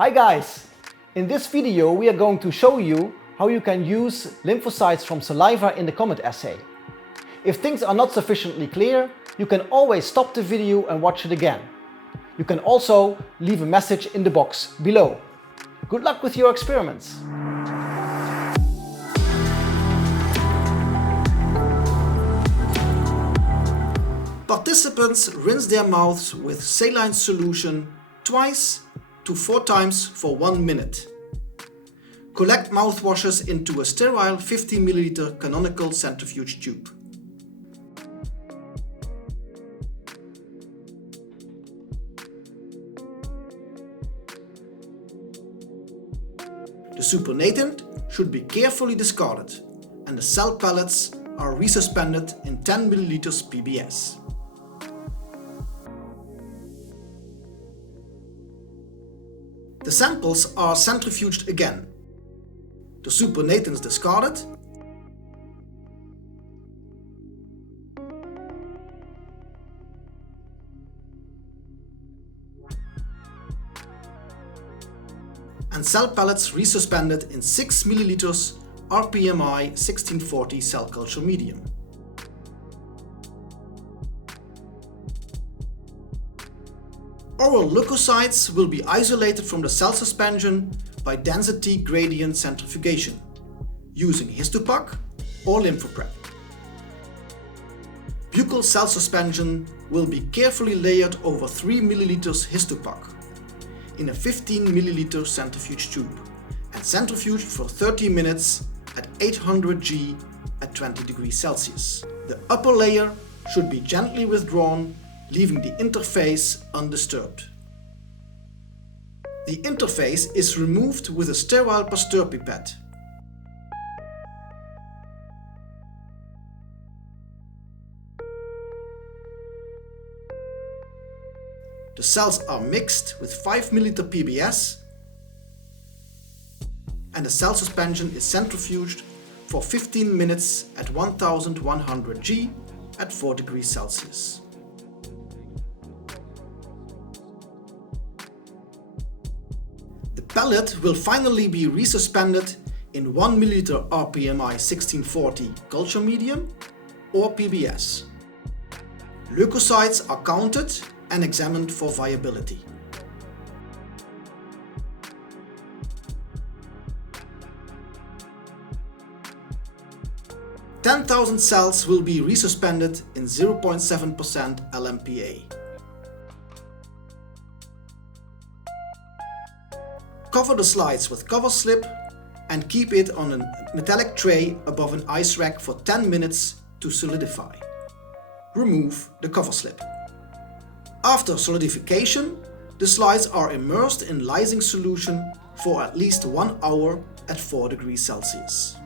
Hi guys! In this video we are going to show you how you can use lymphocytes from saliva in the Comet assay. If things are not sufficiently clear, you can always stop the video and watch it again. You can also leave a message in the box below. Good luck with your experiments! Participants rinse their mouths with saline solution twice to 4 times for 1 minute. Collect mouthwashes into a sterile 50 ml canonical centrifuge tube. The supernatant should be carefully discarded and the cell pellets are resuspended in 10 ml PBS. The samples are centrifuged again. The supernatants discarded and cell pellets resuspended in 6 ml RPMI 1640 cell culture medium. Oral leukocytes will be isolated from the cell suspension by density gradient centrifugation using histopac or lymphoprep. Buccal cell suspension will be carefully layered over 3 ml histopac in a 15 ml centrifuge tube and centrifuged for 30 minutes at 800 G at 20 degrees Celsius. The upper layer should be gently withdrawn, leaving the interface undisturbed. The interface is removed with a sterile Pasteur pipette. The cells are mixed with 5 ml PBS and the cell suspension is centrifuged for 15 minutes at 1100 G at 4 degrees Celsius. The pellet will finally be resuspended in 1 ml RPMI 1640 culture medium or PBS. Leukocytes are counted and examined for viability. (10,000 cells will be resuspended in 0.7% LMPA. Cover the slides with cover slip and keep it on a metallic tray above an ice rack for 10 minutes to solidify. Remove the cover slip. After solidification, the slides are immersed in lysing solution for at least 1 hour at 4 degrees Celsius.